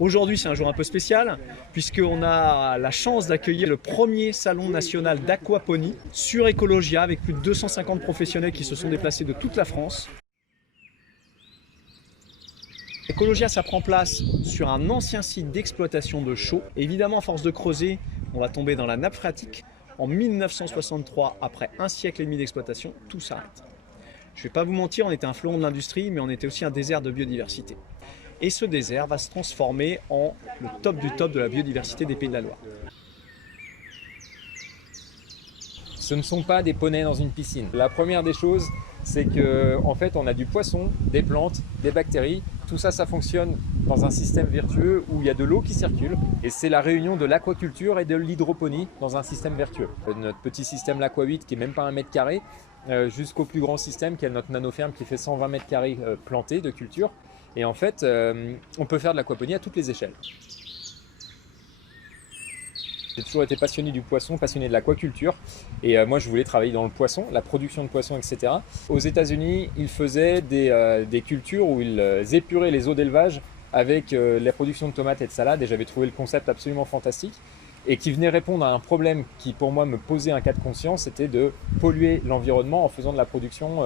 Aujourd'hui, c'est un jour un peu spécial puisqu'on a la chance d'accueillir le premier salon national d'aquaponie sur Ecologia avec plus de 250 professionnels qui se sont déplacés de toute la France. Ecologia, ça prend place sur un ancien site d'exploitation de chaux. Évidemment, à force de creuser, on va tomber dans la nappe phréatique. En 1963, après un siècle et demi d'exploitation, tout s'arrête. Je ne vais pas vous mentir, on était un fleuron de l'industrie, mais on était aussi un désert de biodiversité. Et ce désert va se transformer en le top du top de la biodiversité des Pays de la Loire. Ce ne sont pas des poneys dans une piscine. La première des choses, c'est qu'en fait, on a du poisson, des plantes, des bactéries. Tout ça, ça fonctionne dans un système vertueux où il y a de l'eau qui circule. Et c'est la réunion de l'aquaculture et de l'hydroponie dans un système vertueux. Notre petit système l'Aqua 8, qui n'est même pas 1 mètre carré, jusqu'au plus grand système qui est notre nanoferme qui fait 120 mètres carrés plantés de culture. Et en fait, on peut faire de l'aquaponie à toutes les échelles. J'ai toujours été passionné du poisson, passionné de l'aquaculture. Et moi, je voulais travailler dans le poisson, la production de poissons, etc. Aux États-Unis, ils faisaient des cultures où ils épuraient les eaux d'élevage avec la production de tomates et de salades. Et j'avais trouvé le concept absolument fantastique. Et qui venait répondre à un problème qui, pour moi, me posait un cas de conscience, c'était de polluer l'environnement en faisant de la production,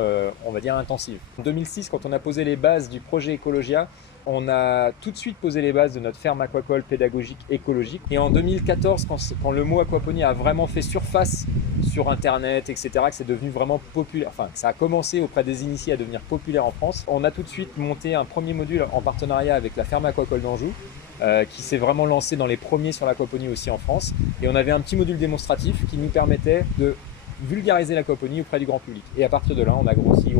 on va dire, intensive. En 2006, quand on a posé les bases du projet Ecologia, on a tout de suite posé les bases de notre ferme aquacole pédagogique écologique. Et en 2014, quand le mot aquaponie a vraiment fait surface sur Internet, etc., que c'est devenu vraiment populaire, enfin, que ça a commencé auprès des initiés à devenir populaire en France, on a tout de suite monté un premier module en partenariat avec la ferme aquacole d'Anjou, qui s'est vraiment lancé dans les premiers sur l'aquaponie aussi en France. Et on avait un petit module démonstratif qui nous permettait de vulgariser l'aquaponie auprès du grand public. Et à partir de là, on a grossi,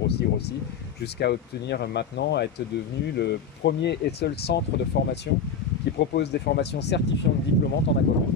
jusqu'à obtenir maintenant à être devenu le premier et seul centre de formation qui propose des formations certifiantes diplômantes en aquaponie.